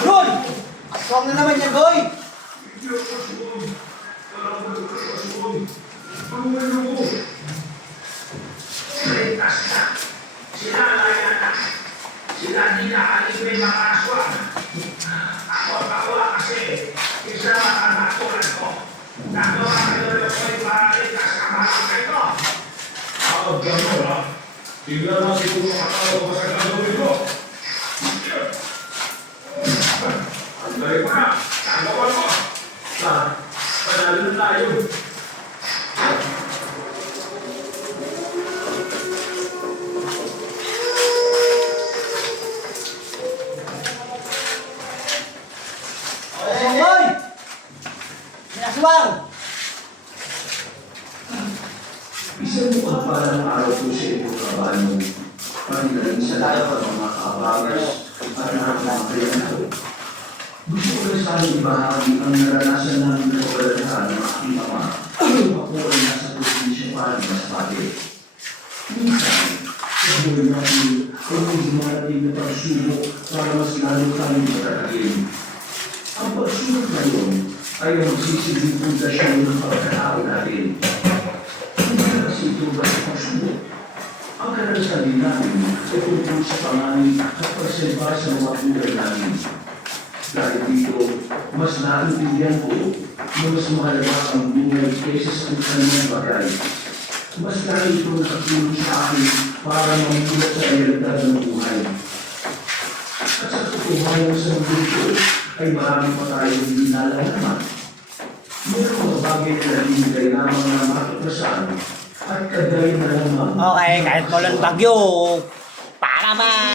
Goy! Aswang na naman yan, Goy! Sila dinaalis may mga aswang. Ako bawa kasi isa makakatulan ko. Nagawa kayo ko'y paralit kasama ko kayo. Ako gano'n ha? Tingnan natin kung makakawa ko sa gagawin ko. Ang galing mo na. Nagawa mo. Panalo na tayo. Aswang, Goy! May aswang! Isang parang araw po sa inyong kabahan mo, panigaling sa lahat ng mga kaabagers at lahat ng mga kayanaw. Gusto ko rin sana ibahagi ang naranasan namin na kabalalahan ng aking ama. Ako ay nasa probinsya para mas pati. Minsan, sa buhay natin ay may dumarating na pagsubok para mas lalo tayong matatagin. Ang pagsubok na yun ay ang magsisiging pundasyon ng pagkatao natin. Hindi kasi ito ba sa pagsubok? Ang karanasan din namin ay tungkol sa panganin at pagsalba sa mga buhay namin. Dahil dito, mas naintindihan ko na mas mahalaga ang buhay kaysa sa kanyang bagay. Mas dahil ito nakatulong sa akin para mamulat sa realidad ng buhay. At sa katuhayan sa mundo ito, ay marami pa tayong hindi nalalaman. Meron mga bagay na nagbibigay lamang ng matuklasan at kagaya na lamang. Okay, kahit walang bagyo, para